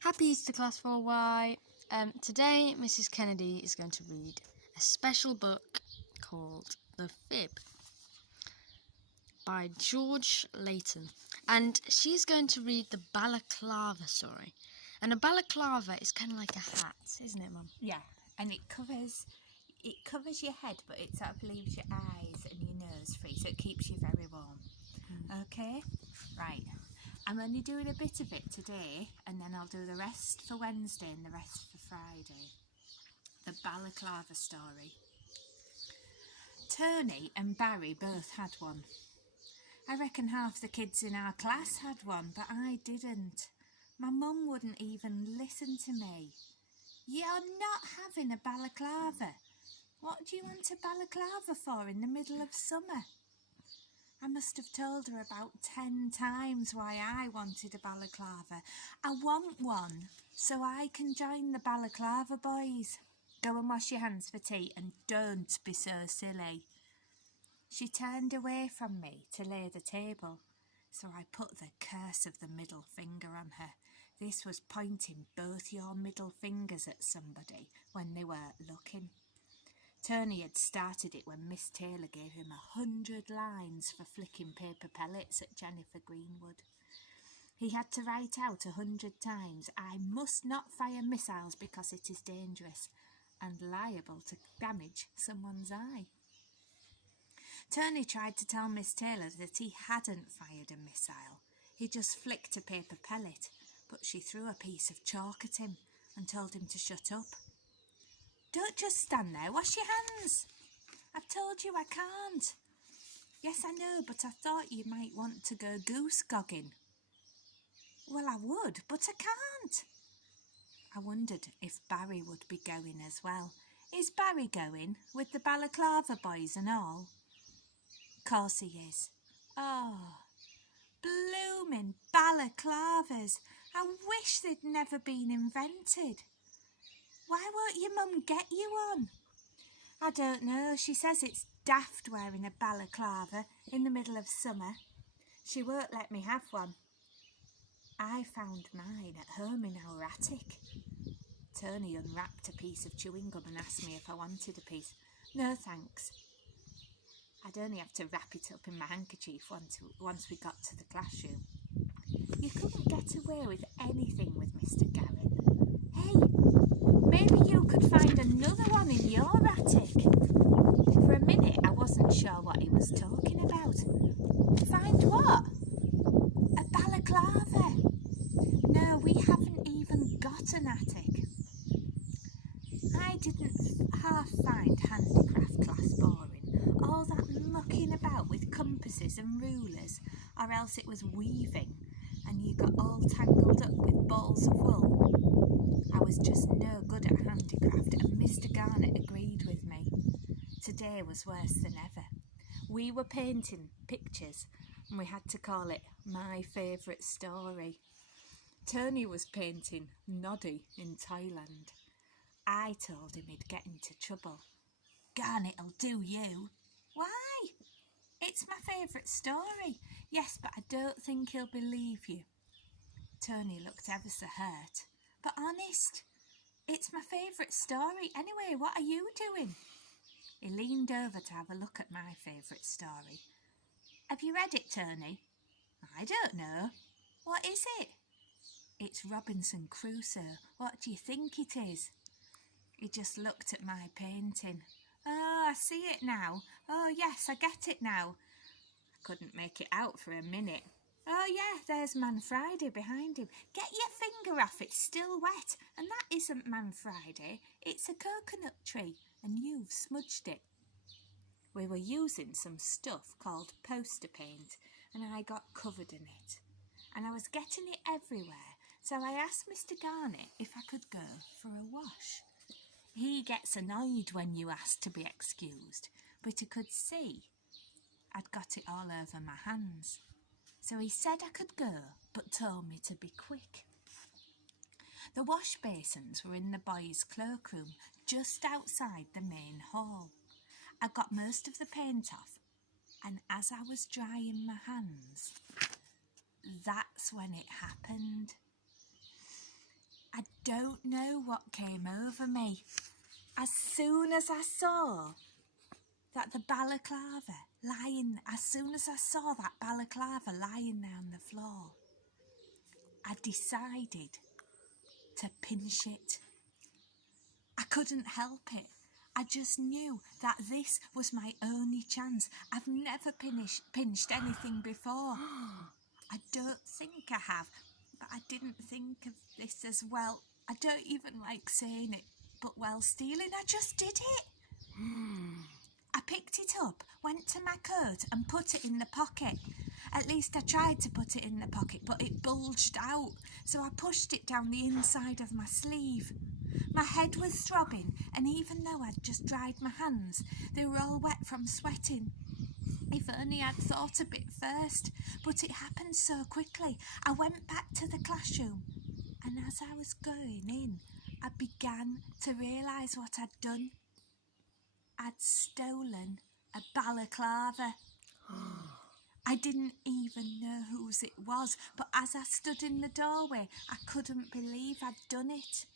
Happy Easter, Class 4Y. Today, Mrs. Kennedy is going to read a special book called The Fib by George Layton. And she's going to read the balaclava story. And a balaclava is kind of like a hat, isn't it, Mum? Yeah, and it covers your head, but it sort of leaves your eyes and your nose free, so it keeps you very warm. Okay, right. I'm only doing a bit of it today, and then I'll do the rest for Wednesday and the rest for Friday. The balaclava story. Tony and Barry both had one. I reckon half the kids in our class had one, but I didn't. My mum wouldn't even listen to me. You're not having a balaclava. What do you want a balaclava for in the middle of summer? I must have told her about 10 times why I wanted a balaclava. I want one so I can join the balaclava boys. Go and wash your hands for tea and don't be so silly. She turned away from me to lay the table, so I put the curse of the middle finger on her. This was pointing both your middle fingers at somebody when they weren't looking. Tony had started it when Miss Taylor gave him 100 lines for flicking paper pellets at Jennifer Greenwood. He had to write out 100 times, "I must not fire missiles because it is dangerous and liable to damage someone's eye." Tony tried to tell Miss Taylor that he hadn't fired a missile. He just flicked a paper pellet, but she threw a piece of chalk at him and told him to shut up. "Don't just stand there, wash your hands. I've told you I can't." "Yes, I know, but I thought you might want to go goose-gogging." "Well, I would, but I can't." I wondered if Barry would be going as well. Is Barry going, with the balaclava boys and all? Course he is. Oh, blooming balaclavas. I wish they'd never been invented. Why won't your mum get you one? I don't know. She says it's daft wearing a balaclava in the middle of summer. She won't let me have one. I found mine at home in our attic. Tony unwrapped a piece of chewing gum and asked me if I wanted a piece. "No, thanks." I'd only have to wrap it up in my handkerchief once we got to the classroom. You couldn't get away with anything with Mr. Garrett. Hey, maybe you could find another one in your attic. For a minute I wasn't sure what he was talking about. Find what? A balaclava. No, we haven't even got an attic. I didn't half find handicraft class boring. All that mucking about with compasses and rulers, or else it was weaving and you got all tangled up with balls of wool. I was just no good at handicraft, and Mr. Garnett agreed with me. Today was worse than ever. We were painting pictures and we had to call it My Favourite Story. Tony was painting Noddy in Thailand. I told him he'd get into trouble. "Garnett'll do you." "Why?" "It's my favourite story." "Yes, but I don't think he'll believe you." Tony looked ever so hurt. "But honest, it's my favourite story. Anyway, what are you doing?" He leaned over to have a look at my favourite story. "Have you read it, Tony?" "I don't know." "What is it?" "It's Robinson Crusoe. What do you think it is?" He just looked at my painting. "Oh, I see it now. Oh, yes, I get it now." I couldn't make it out for a minute. "Oh, yeah, there's Man Friday behind him. Get your finger off, it's still wet. And that isn't Man Friday, it's a coconut tree, and you've smudged it." We were using some stuff called poster paint, and I got covered in it. And I was getting it everywhere, so I asked Mr. Garnett if I could go for a wash. He gets annoyed when you ask to be excused, but he could see I'd got it all over my hands. So he said I could go, but told me to be quick. The wash basins were in the boys' cloakroom, just outside the main hall. I got most of the paint off, and as I was drying my hands, that's when it happened. don't know what came over me. As soon as I saw that balaclava lying there on the floor, I decided to pinch it. I couldn't help it. I just knew that this was my only chance. I've never pinched anything before. I don't think I have, but I didn't think of this as well. I don't even like saying it, but while stealing, I just did it. I picked it up, went to my coat and put it in the pocket. At least I tried to put it in the pocket, but it bulged out, so I pushed it down the inside of my sleeve. My head was throbbing, and even though I'd just dried my hands, they were all wet from sweating. If only I'd thought a bit first, but it happened so quickly. I went back to the classroom, and as I was going in, I began to realise what I'd done. I'd stolen a balaclava. I didn't even know whose it was, but as I stood in the doorway, I couldn't believe I'd done it.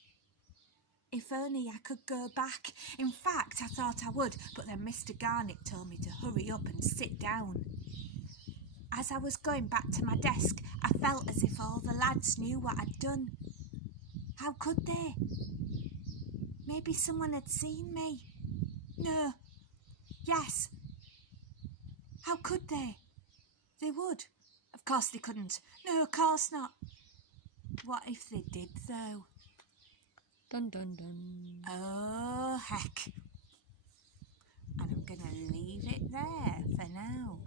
If only I could go back. In fact, I thought I would, but then Mr. Garnett told me to hurry up and sit down. As I was going back to my desk, I felt as if all the lads knew what I'd done. How could they? Maybe someone had seen me. No. Yes. How could they? They would. Of course they couldn't. No, of course not. What if they did, though? Dun dun dun. Oh, heck. And I'm going to leave it there for now.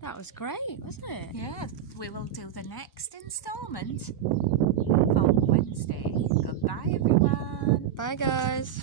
That was great, wasn't it? Yeah, we will do the next instalment on Wednesday. Goodbye, everyone. Bye, guys.